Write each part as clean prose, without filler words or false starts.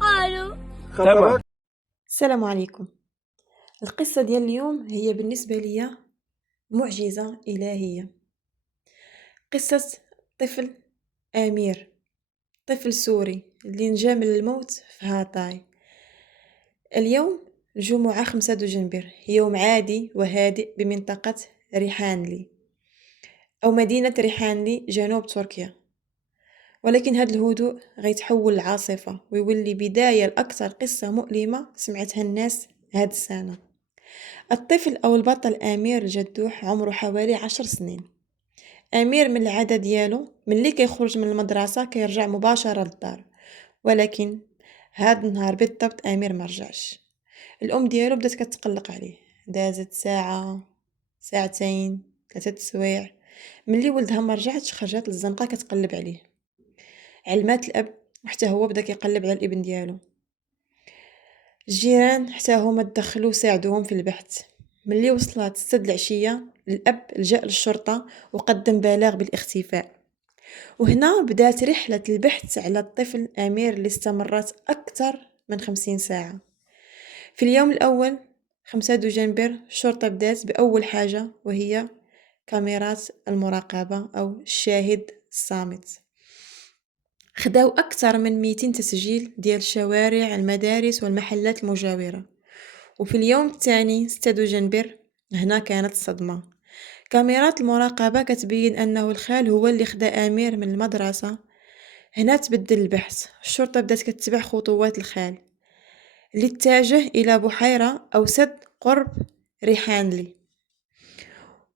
حاله. تمام. السلام عليكم. القصة ديال اليوم هي بالنسبة لي معجزة إلهية. قصة طفل أمير، طفل سوري اللي نجا من الموت في هاتاي. اليوم الجمعة 5 دجنبر، يوم عادي وهادئ بمنطقة ريحانلي أو مدينة ريحانلي جنوب تركيا، ولكن هذا الهدوء غيتحول لعاصفة ويولي بداية لأكثر قصة مؤلمة سمعتها الناس هاد السنة. الطفل أو البطل أمير الجدوح عمره حوالي 10 سنين. أمير من العادة ديالو ملي كيخرج من المدرسة كيرجع مباشرة للدار، ولكن هاد النهار بالضبط أمير مرجعش. الأم ديالو بدات كتقلق عليه، دازت ساعة، ساعتين، 3 سوايع، ملي ولدها مرجعتش خرجت للزنقة كتقلب عليه. علمات الأب وحتى هو بدا كيقلب على الابن ديالو. الجيران حتى هما تدخلوا ساعدوهم في البحث. ملي وصلت 6 العشية الأب لجأ للشرطة وقدم بلاغ بالاختفاء، وهنا بدات رحلة البحث على الطفل أمير اللي استمرت أكثر من 50 ساعة. في اليوم الأول 5 دجنبر الشرطة بدات بأول حاجة وهي كاميرات المراقبة أو الشاهد الصامت. خداو أكثر من 200 تسجيل ديال الشوارع، المدارس والمحلات المجاورة. وفي اليوم الثاني 6 دجنبر هنا كانت الصدمة. كاميرات المراقبة كتبين أنه الخال هو اللي خدا أمير من المدرسة. هنا تبدل البحث، الشرطة بدات كتبع خطوات الخال اللي اتجه إلى بحيرة أو سد قرب ريحانلي،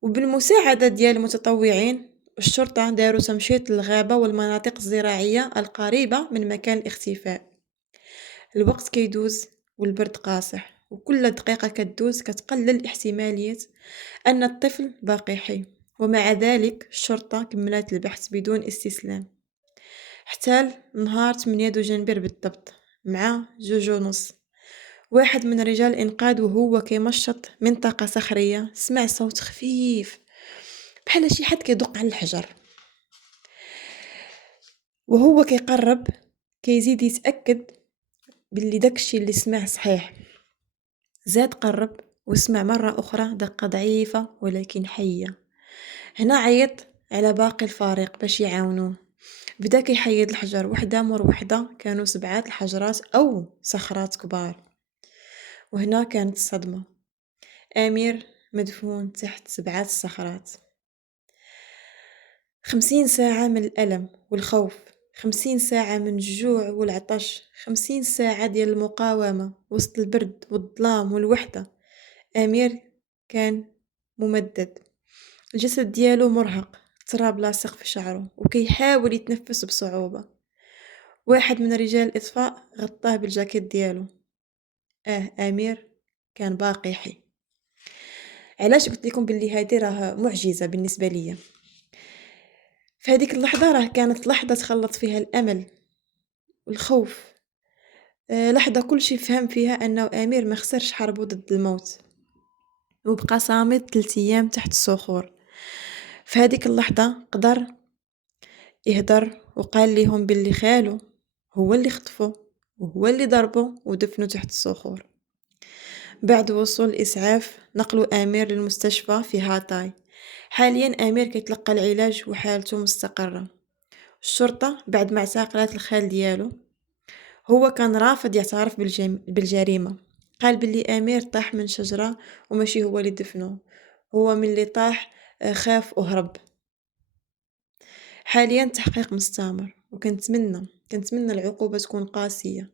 وبالمساعدة ديال المتطوعين الشرطة داروا تمشيط للغابة والمناطق الزراعية القريبة من مكان الاختفاء. الوقت كيدوز والبرد قاصح، وكل دقيقة كتدوز كتقلل احتمالية أن الطفل باقي حي. ومع ذلك الشرطة كملت البحث بدون استسلام حتى نهار 8 دجنبر بالضبط مع 2:30. واحد من رجال الإنقاذ وهو كيمشط منطقة صخرية سمع صوت خفيف بحال شي حد كيدق على الحجر، وهو كيقرب كيزيد يتأكد باللي داكشي اللي سمع صحيح. زاد قرب وسمع مرة أخرى دقة ضعيفة ولكن حية. هنا عيط على باقي الفريق باش يعاونوه، بدا كيحيد الحجر وحدة مور وحدة، كانوا 7 الحجرات أو صخرات كبار. وهنا كانت الصدمة، أمير مدفون تحت 7 الصخرات. 50 ساعة من الألم والخوف، 50 ساعة من الجوع والعطش، 50 ساعة ديال المقاومة وسط البرد والظلام والوحدة. أمير كان ممدد، الجسد ديالو مرهق، التراب لاصق في شعره وكيحاول يتنفس بصعوبة. واحد من رجال الإطفاء غطاه بالجاكيت ديالو. أمير كان باقي حي. علاش قلت لكم باللي هذه راه معجزة بالنسبة لي؟ في هذيك اللحظة راه كانت لحظة تخلط فيها الأمل والخوف، لحظة كل شي فهم فيها أنه أمير ما خسرش حربه ضد الموت وبقى صامت 3 أيام تحت الصخور. في هذيك اللحظة قدر يهدر وقال لهم باللي خاله هو اللي خطفه وهو اللي ضربه ودفنه تحت الصخور. بعد وصول الإسعاف نقلوا أمير للمستشفى في هاتاي. حاليا أمير كيتلقى العلاج وحالته مستقرة. الشرطة بعد ما اعتقلت الخال ديالو، هو كان رافض يعترف بالجريمة، قال باللي أمير طاح من شجرة وماشي هو اللي دفنه، هو من اللي طاح خاف وهرب. حاليا تحقيق مستمر كنتمنى العقوبة تكون قاسية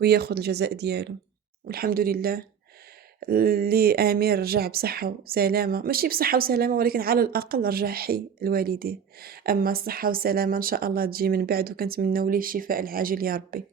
وياخذ الجزاء ديالو. والحمد لله اللي أمير رجع بصحة وسلامة، ماشي بصحة وسلامة ولكن على الأقل رجع حي الوالدين. أما الصحة والسلامة إن شاء الله تجي من بعد، وكنتمنوا ليه الشفاء العاجل يا ربي.